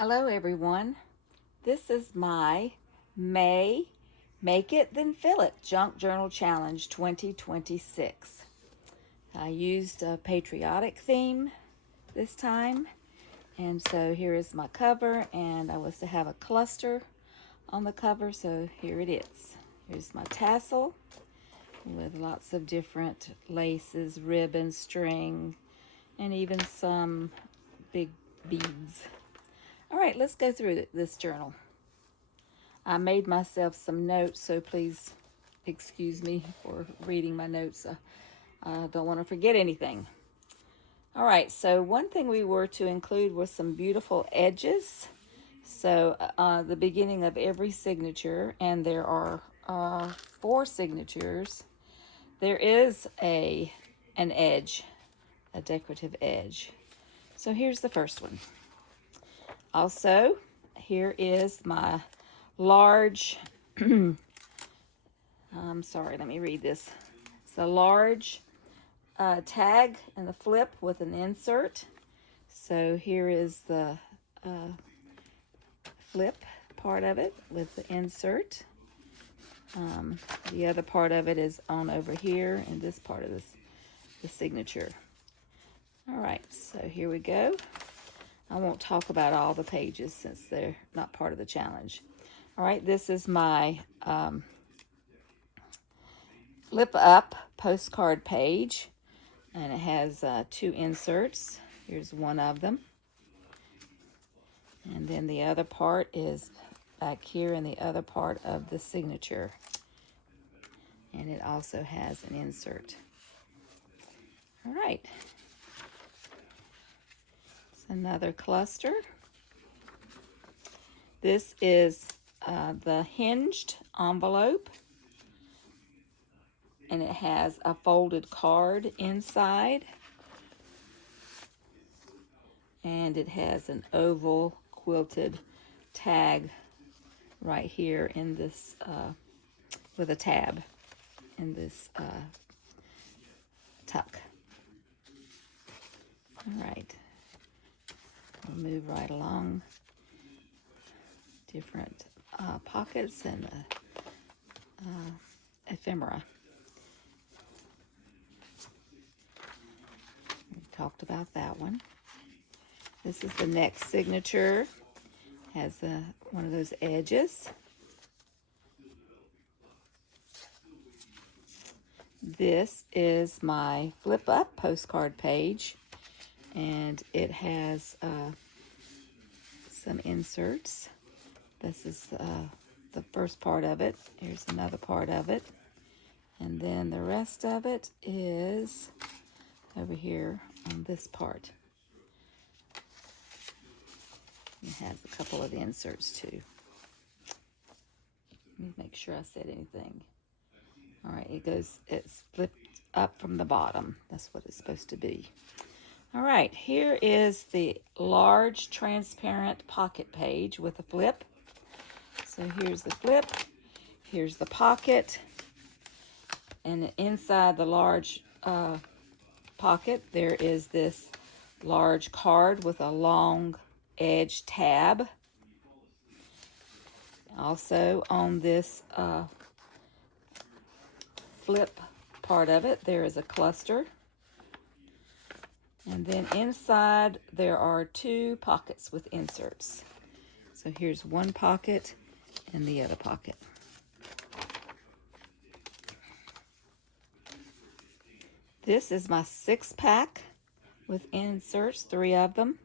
Hello everyone. This is my May Make It Then Fill It Junk Journal Challenge 2026. I used a patriotic theme this time, and so here is my cover, and I was to have a cluster on the cover, so here it is. Here's my tassel with lots of different laces, ribbons, string, and even some big beads. All right, let's go through this journal. I made myself some notes, so please excuse me for reading my notes. I don't want to forget anything. All right, so one thing we were to include was some beautiful edges. So the beginning of every signature, and there are 4 signatures, there is an edge, a decorative edge. So here's the first one. Also, here is my large, I'm sorry, let me read this. It's a large tag and a flip with an insert. So here is the flip part of it with the insert. The other part of it is on over here, and this part of the signature. All right, so here we go. I won't talk about all the pages since they're not part of the challenge. All right, this is my flip up postcard page, and it has 2 inserts. Here's one of them. And then the other part is back here in the other part of the signature. And it also has an insert. All right. Another cluster. This is the hinged envelope, and it has a folded card inside, and it has an oval quilted tag right here in this with a tab in this tuck. All right. We'll move right along. Different pockets and ephemera. We talked about that one. This is the next signature. Has one of those edges. This is my flip up postcard page, and it has some inserts. This is the first part of it. Here's another part of it, and then the rest of it is over here on this part. It has a couple of inserts too. Let me make sure I said anything. All right, it's flipped up from the bottom. That's what it's supposed to be. All right, here is the large transparent pocket page with a flip. So here's the flip, here's the pocket, and inside the large pocket there is this large card with a long edge tab. Also on this flip part of it there is a cluster. And then inside there are 2 pockets with inserts. So here's one pocket and the other pocket. This is my 6-pack with inserts, 3 of them.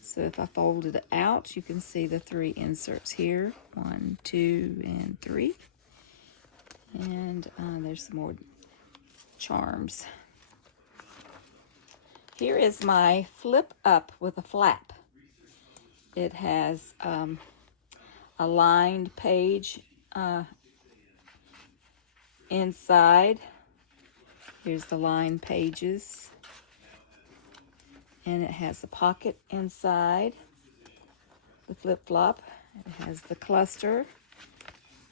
So if I fold it out, you can see the 3 inserts here. 1, 2, and 3. And there's some more charms. Here is my flip up with a flap. It has a lined page inside. Here's the lined pages. And it has a pocket inside. The flip flop. It has the cluster.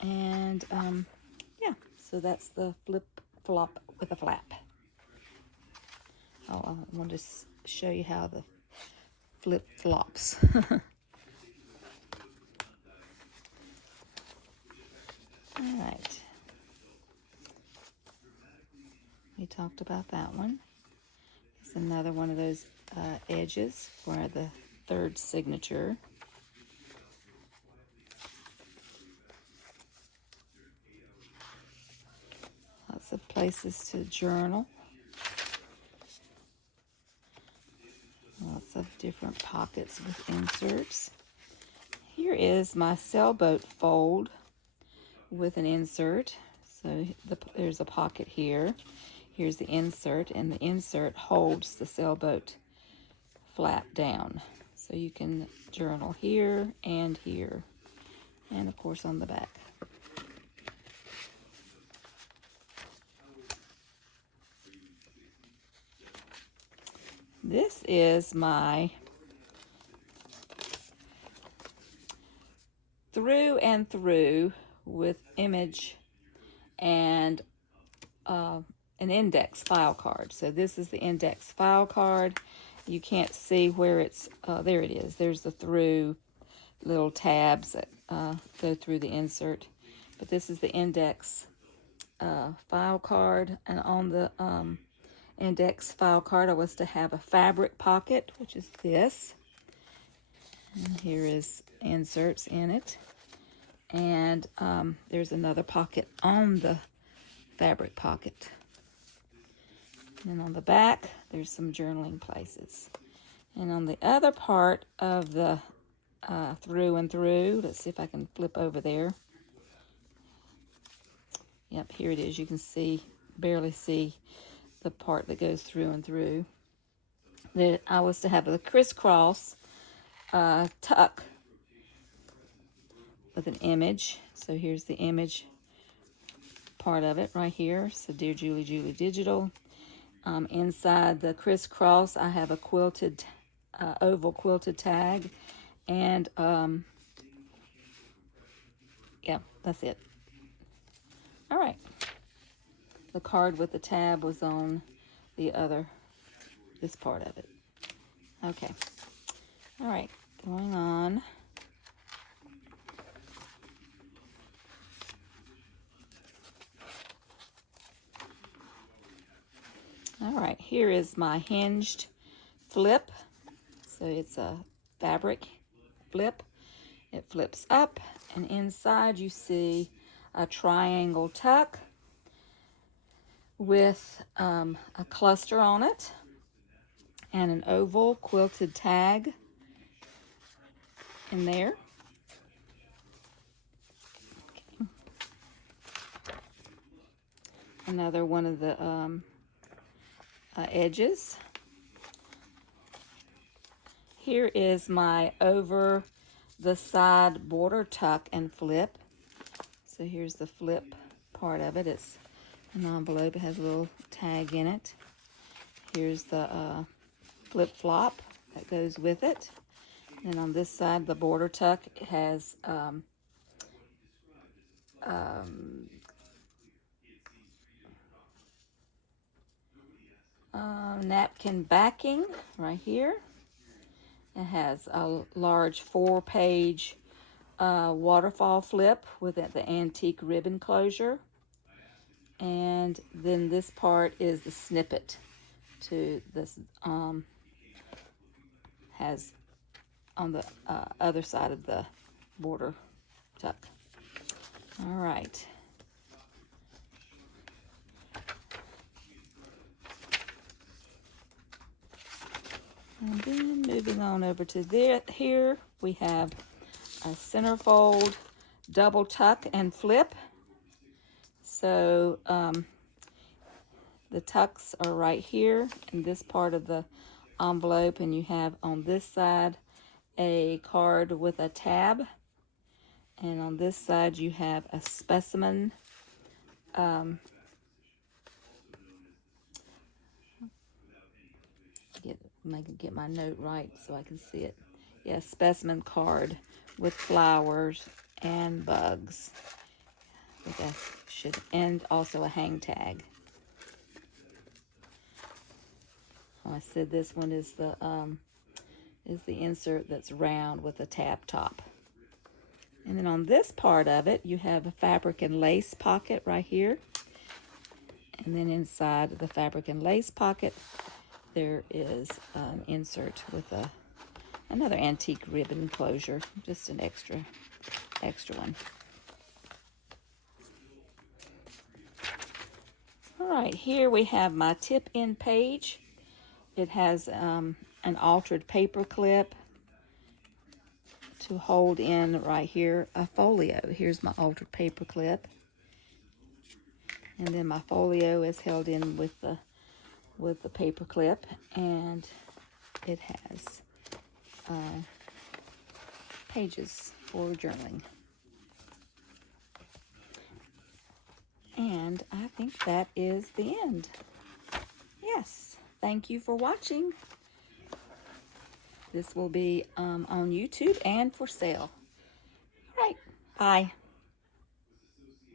And yeah, so that's the flip flop with a flap. Oh, I wanted to show you how the flip flops. All right. We talked about that one. It's another one of those edges for the third signature. Lots of places to journal. Lots of different pockets with inserts. Here is my sailboat fold with an insert. So there's a pocket here. Here's the insert, and the insert holds the sailboat flap down. So you can journal here, and of course on the back. This is my through and through with image and an index file card. So this is the index file card. You can't see where it's, there it is. There's the through little tabs that go through the insert. But this is the index file card, and on the index file card I was to have a fabric pocket, which is this. And here is inserts in it. And there's another pocket on the fabric pocket. And on the back, there's some journaling places. And on the other part of the through and through, let's see if I can flip over there. Yep, here it is. You can see, barely see the part that goes through and through. I was to have a crisscross tuck with an image. So here's the image part of it right here. So Dear Julie, Julie Digital. Inside the crisscross, I have a quilted, oval quilted tag. And, yeah, that's it. All right. The card with the tab was on this part of it. Okay. All right, going on. All right, here is my hinged flip. So it's a fabric flip. It flips up, and inside you see a triangle tuck with a cluster on it and an oval quilted tag in there. Okay. Another one of the edges. Here is my over the side border tuck and flip. So here's the flip part of it. It's an envelope. It has a little tag in it. Here's the flip flop that goes with it. And on this side, the border tuck has napkin backing right here. It has a large 4-page waterfall flip with the antique ribbon closure. And then this part is the snippet to this, has on the other side of the border tuck. All right. And then moving on over to here, we have a centerfold, double tuck, and flip. So the tucks are right here in this part of the envelope, and you have on this side a card with a tab, and on this side you have a specimen get my note right so I can see it. Yeah, specimen card with flowers and bugs. I think I should, and also a hang tag. Oh, I said this one is the insert that's round with a tab top. And then on this part of it, you have a fabric and lace pocket right here. And then inside the fabric and lace pocket, there is an insert with another antique ribbon closure, just an extra one. All right, here we have my tip-in page. It has an altered paper clip to hold in right here a folio. Here's my altered paper clip. And then my folio is held in with the paper clip, and it has pages for journaling. And I think that is the end. Yes, thank you for watching. This will be on YouTube and for sale. All right, bye.